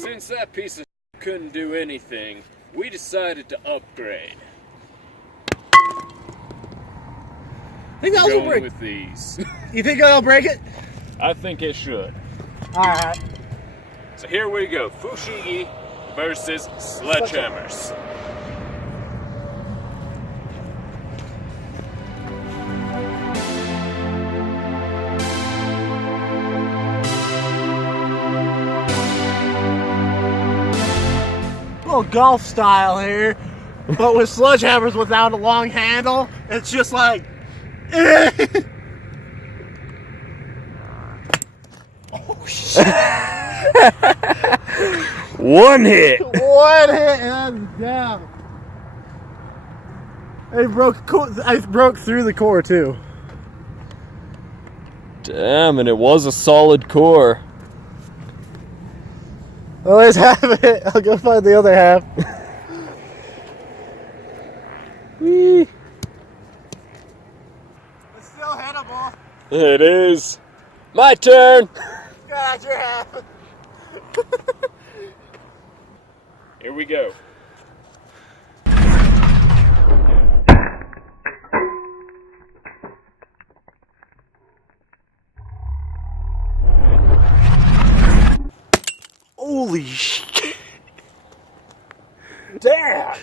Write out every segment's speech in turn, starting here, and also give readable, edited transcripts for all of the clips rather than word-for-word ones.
Since that piece of couldn't do anything, we decided to upgrade. Think that'll break with these. You think that'll break it? I think it should. Alright. So here we go. Fushigi versus Sledge Hammers. Little golf style here, but with sledgehammers without a long handle. It's just like oh shit. One hit. One hit and that's down. I broke through the core too. Damn, and it was a solid core. Always have it. I'll go find the other half. Whee. It's still hittable. It is. My turn. God, your half. Here we go. Holy shit. Damn!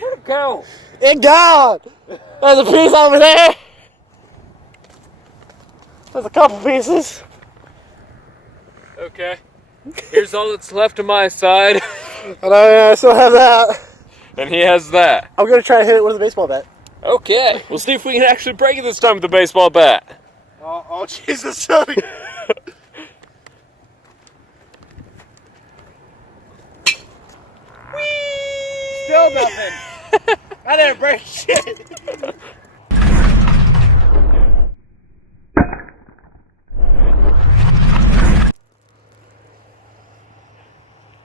Where'd it go? It gone! There's a piece over there! There's a couple pieces. Okay. Here's all that's left of my side. And I still have that. And he has that. I'm gonna try to hit it with a baseball bat. Okay. We'll see if we can actually break it this time with the baseball bat. Oh Jesus, Sonny! Still nothing. I didn't break shit.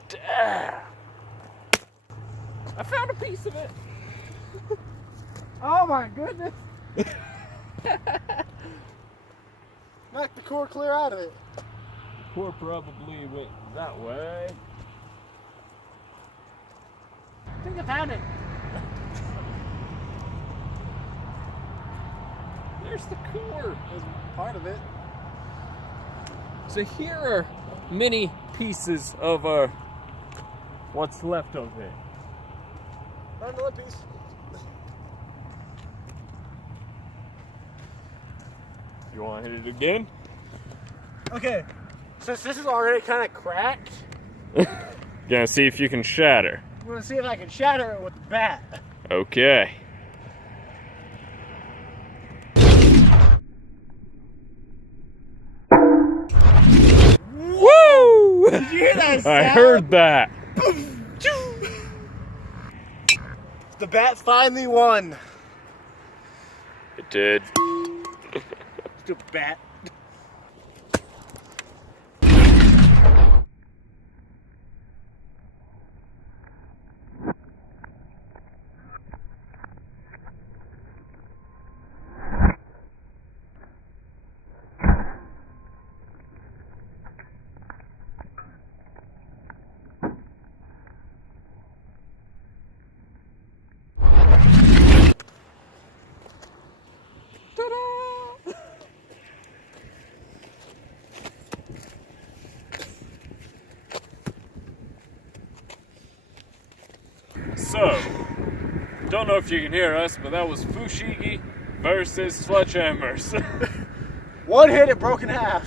Damn. I found a piece of it. Oh my goodness. Knock the core clear out of it. Core probably went that way. I think I found it. There's the core. There's part of it. So here are many pieces of what's left of it. Found another piece. You want to hit it again? Okay, since this is already kind of cracked, Gonna see if you can shatter. I'm gonna see if I can shatter it with the bat. Okay. Woo! Did you hear that sound? I heard that. The bat finally won. It did. Stupid bat. So, don't know if you can hear us, but that was Fushigi versus Sledge Hammers. One hit, it broke in half.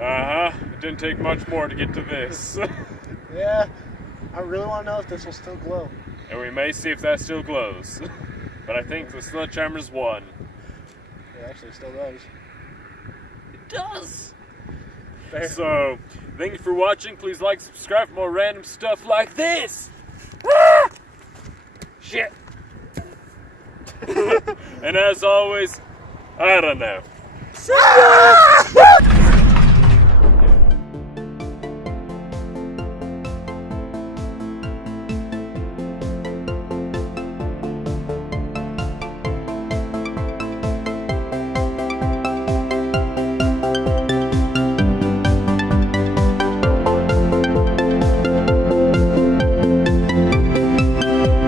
Uh-huh. It didn't take much more to get to this. Yeah, I really want to know if this will still glow. And we may see if that still glows. But I think the Sledge Hammers won. It actually still does. It does! Fair. So, thank you for watching. Please like, subscribe for more random stuff like this. Shit. And as always, I don't know. See ya!